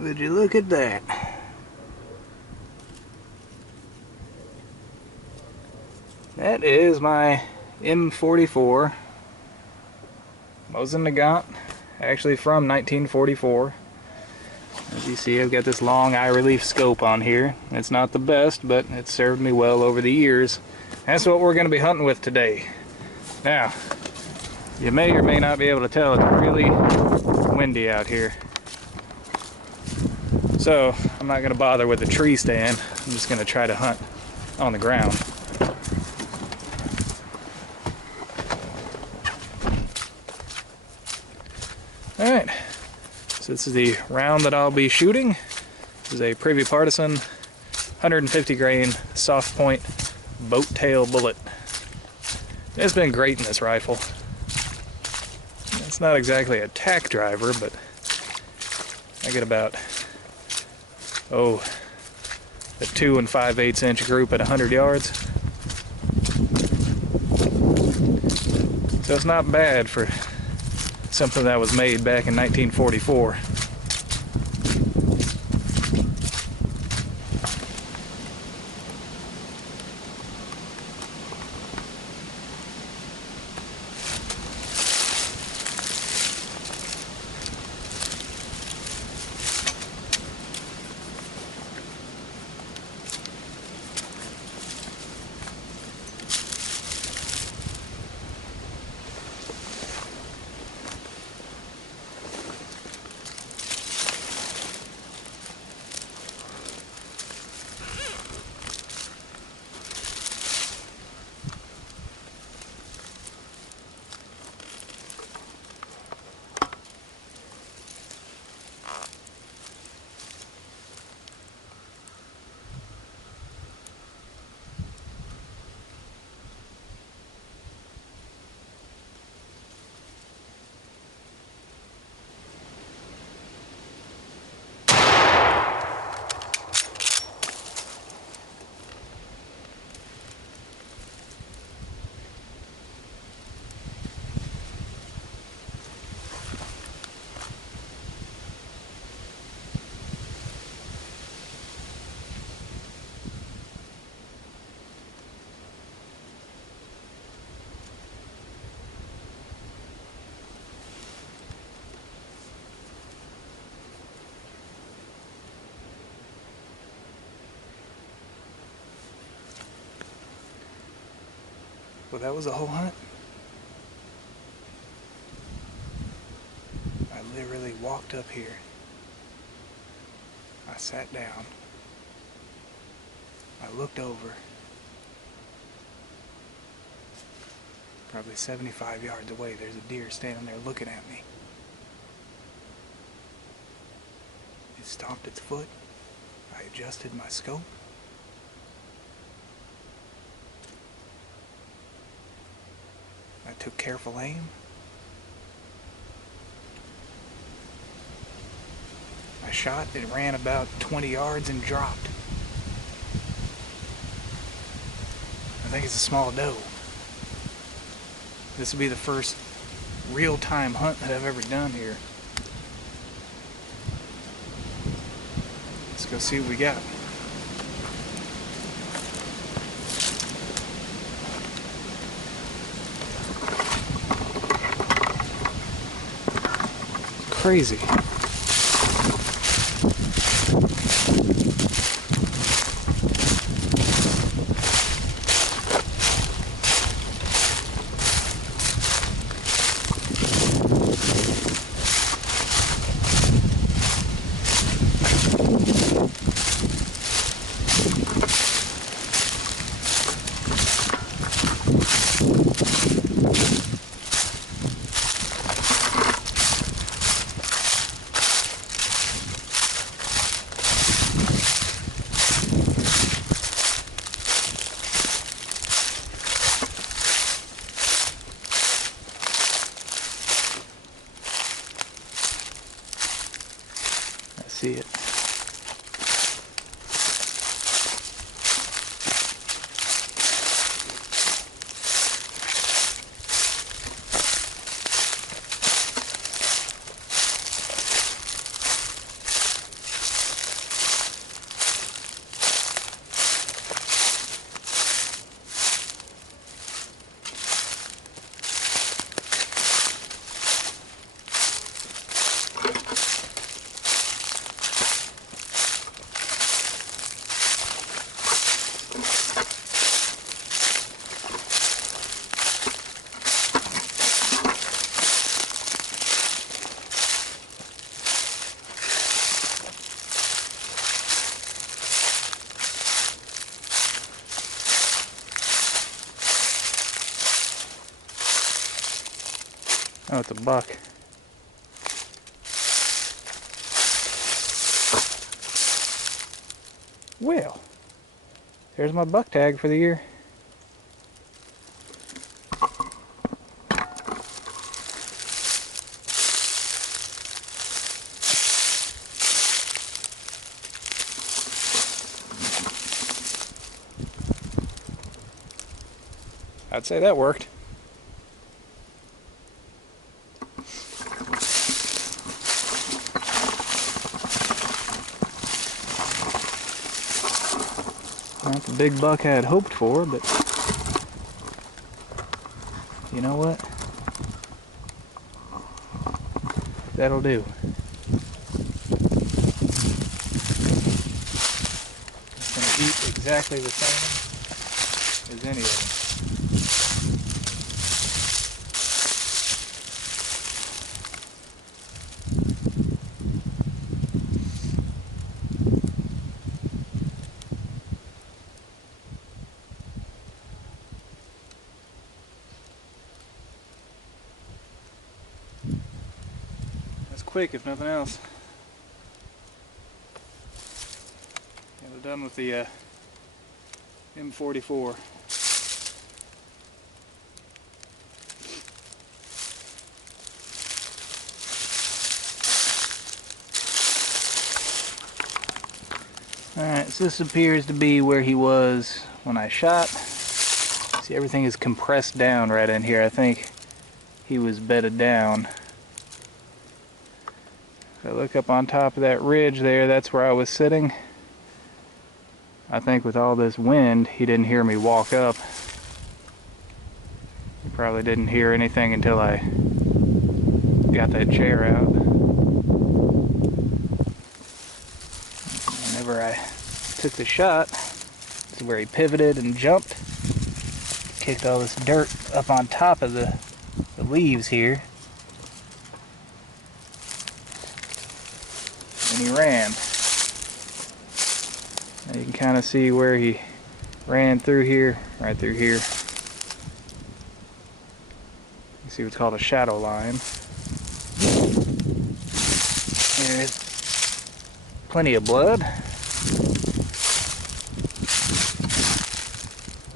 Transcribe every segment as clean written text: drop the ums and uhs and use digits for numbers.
Would you look at that? That is my M44 Mosin Nagant, actually from 1944. As you see, I've got this long eye relief scope on here. It's not the best, but it's served me well over the years. That's what we're going to be hunting with today. Now, you may or may not be able to tell, it's really windy out here. So, I'm not going to bother with the tree stand. I'm just going to try to hunt on the ground. Alright, so this is the round that I'll be shooting. This is a Privy Partisan 150 grain soft point boat tail bullet. It's been great in this rifle. It's not exactly a tack driver, but I get about, a 2 5/8 inch group at 100 yards. So it's not bad for something that was made back in 1944. Well, that was a whole hunt. I literally walked up here. I sat down. I looked over. Probably 75 yards away, there's a deer standing there looking at me. It stomped its foot. I adjusted my scope. I took careful aim. I shot, it ran about 20 yards and dropped. I think it's a small doe. This will be the first real-time hunt that I've ever done here. Let's go see what we got. Crazy. See it. Oh, it's a buck. Well, there's my buck tag for the year. I'd say that worked. Not the big buck I had hoped for, but you know what? That'll do. It's going to eat exactly the same as any of them. Quick, if nothing else. Yeah, we're done with the M44. Alright, so this appears to be where he was when I shot. See, everything is compressed down right in here. I think he was bedded down. If I look up on top of that ridge there, that's where I was sitting. I think with all this wind, he didn't hear me walk up. He probably didn't hear anything until I got that chair out. Whenever I took the shot, this is where he pivoted and jumped. Kicked all this dirt up on top of the leaves here. And he ran. Now you can kind of see where he ran through here, right through here. You see what's called a shadow line. There's plenty of blood.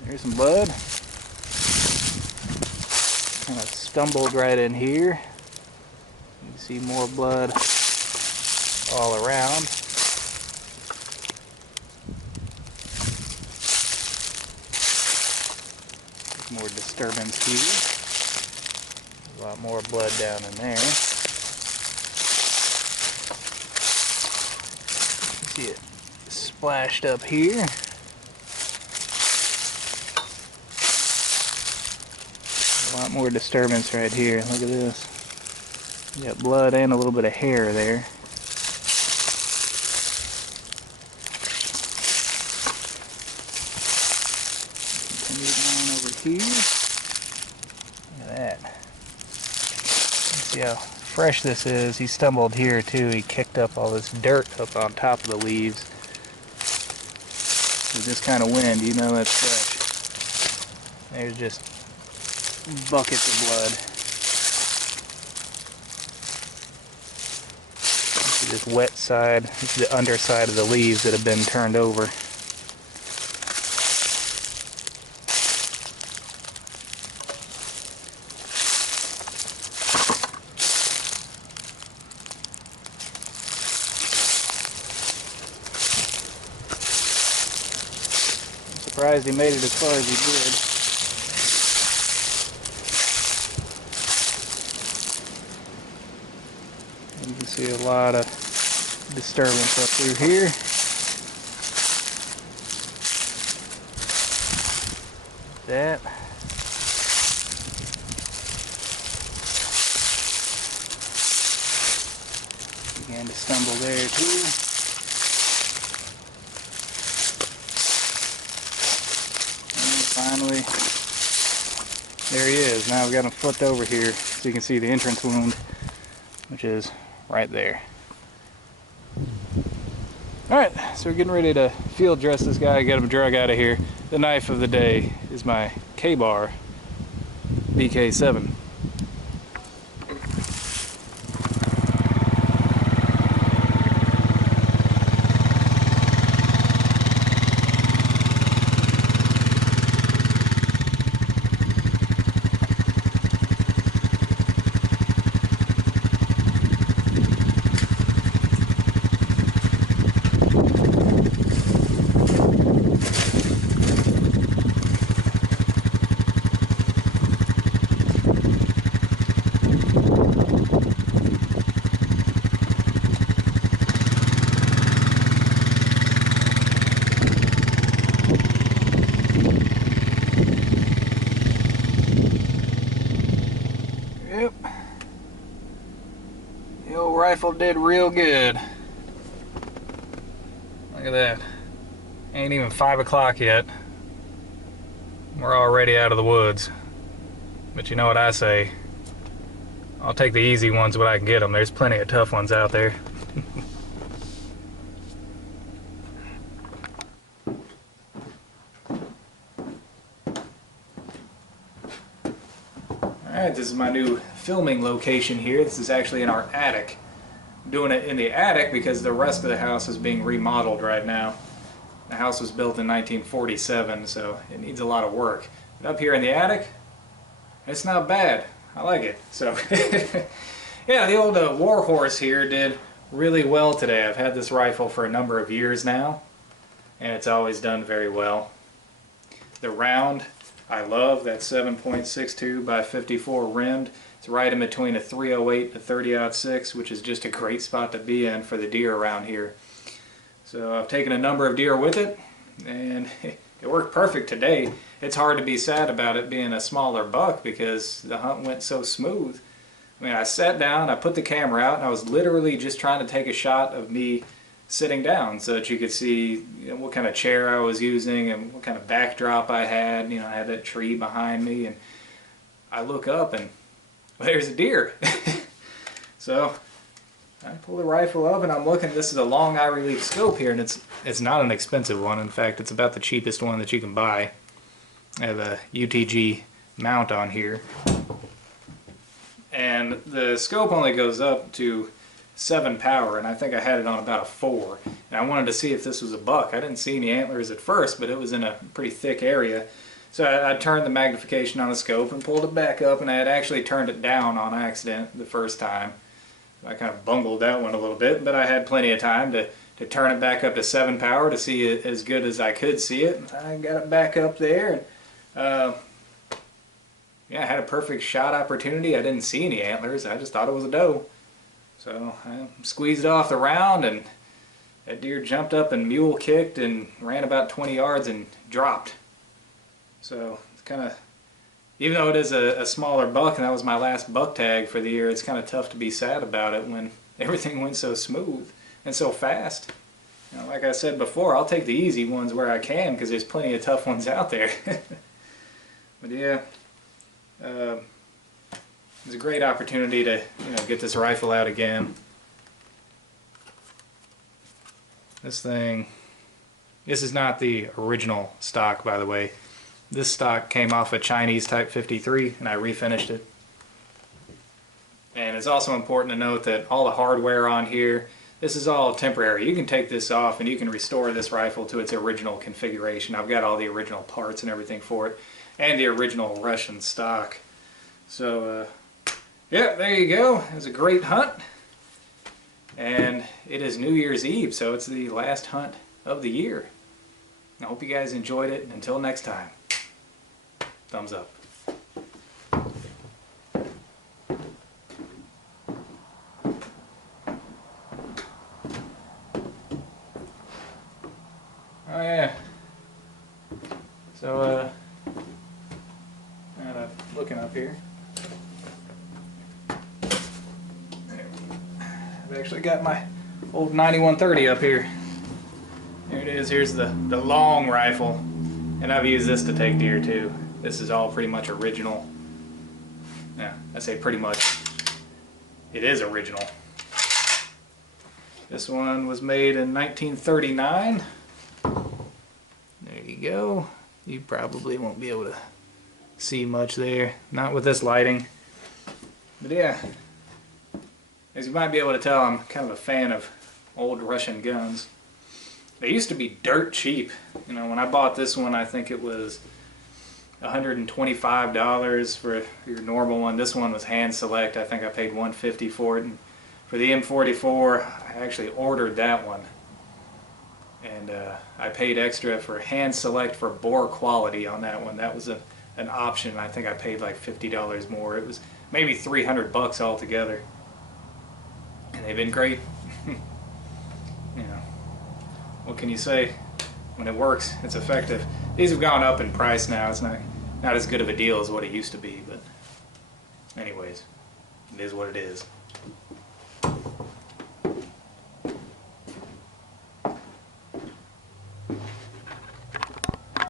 There's some blood. Kind of stumbled right in here. You can see more blood all around. More disturbance here. A lot more blood down in there. You see it splashed up here. A lot more disturbance right here. Look at this. You got blood and a little bit of hair there. Here. Look at that. See how fresh this is. He stumbled here too. He kicked up all this dirt up on top of the leaves. With this kind of wind, you know that's fresh. There's just buckets of blood. This is this wet side. This is the underside of the leaves that have been turned over. Surprised he made it as far as he did. You can see a lot of disturbance up through here. That. Began to stumble there too. Finally, there he is. Now we've got him flipped over here so you can see the entrance wound, which is right there. Alright, so we're getting ready to field dress this guy, get him drug out of here. The knife of the day is my K-Bar BK7. The old rifle did real good. Look at that. Ain't even 5 o'clock yet. We're already out of the woods. But you know what I say? I'll take the easy ones when I can get them. There's plenty of tough ones out there. Alright, this is my new filming location here. This is actually in our attic. I'm doing it in the attic because the rest of the house is being remodeled right now. The house was built in 1947, so it needs a lot of work. But up here in the attic, it's not bad. I like it. So, yeah, the old Warhorse here did really well today. I've had this rifle for a number of years now, and it's always done very well. The round, I love that 7.62 by 54 rimmed. It's right in between a 308 and a 30-06, which is just a great spot to be in for the deer around here. So I've taken a number of deer with it, and it worked perfect today. It's hard to be sad about it being a smaller buck because the hunt went so smooth. I mean, I sat down, I put the camera out, and I was literally just trying to take a shot of me sitting down so that you could see, you know, what kind of chair I was using and what kind of backdrop I had. You know, I had that tree behind me, and I look up and there's a deer. So I pull the rifle up and I'm looking. This is a long eye relief scope here, and it's not an expensive one. In fact, it's about the cheapest one that you can buy. I have a UTG mount on here, and the scope only goes up to 7 power, and I think I had it on about a 4. And I wanted to see if this was a buck. I didn't see any antlers at first, but it was in a pretty thick area. So I turned the magnification on the scope and pulled it back up, and I had actually turned it down on accident the first time. I kind of bungled that one a little bit, but I had plenty of time to turn it back up to 7 power to see it as good as I could see it. I got it back up there, and yeah, I had a perfect shot opportunity. I didn't see any antlers. I just thought it was a doe. So I squeezed off the round, and that deer jumped up and mule kicked and ran about 20 yards and dropped. So it's kind of, even though it is a smaller buck and that was my last buck tag for the year, it's kind of tough to be sad about it when everything went so smooth and so fast. You know, like I said before, I'll take the easy ones where I can because there's plenty of tough ones out there. But yeah, it's a great opportunity to, you know, get this rifle out again. This is not the original stock, by the way. This stock came off a Chinese Type 53, and I refinished it. And it's also important to note that all the hardware on here, this is all temporary. You can take this off and you can restore this rifle to its original configuration. I've got all the original parts and everything for it, and the original Russian stock. So, yeah, there you go. It was a great hunt. And it is New Year's Eve, so it's the last hunt of the year. I hope you guys enjoyed it. Until next time, thumbs up. Oh yeah. So, looking up here. I've actually got my old 9130 up here. Here it is. Here's the long rifle, and I've used this to take deer too. This is all pretty much original. Yeah, I say pretty much. It is original. This one was made in 1939. There you go. You probably won't be able to see much there. Not with this lighting. But yeah, as you might be able to tell, I'm kind of a fan of old Russian guns. They used to be dirt cheap. You know, when I bought this one, I think it was $125 for your normal one. This one was hand select. I think I paid $150 for it. And for the M44, I actually ordered that one. And I paid extra for hand select for bore quality on that one. That was an option. I think I paid like $50 more. It was maybe 300 bucks altogether. And they've been great. You know, what can you say? When it works, it's effective. These have gone up in price now. It's not as good of a deal as what it used to be, but anyways, it is what it is.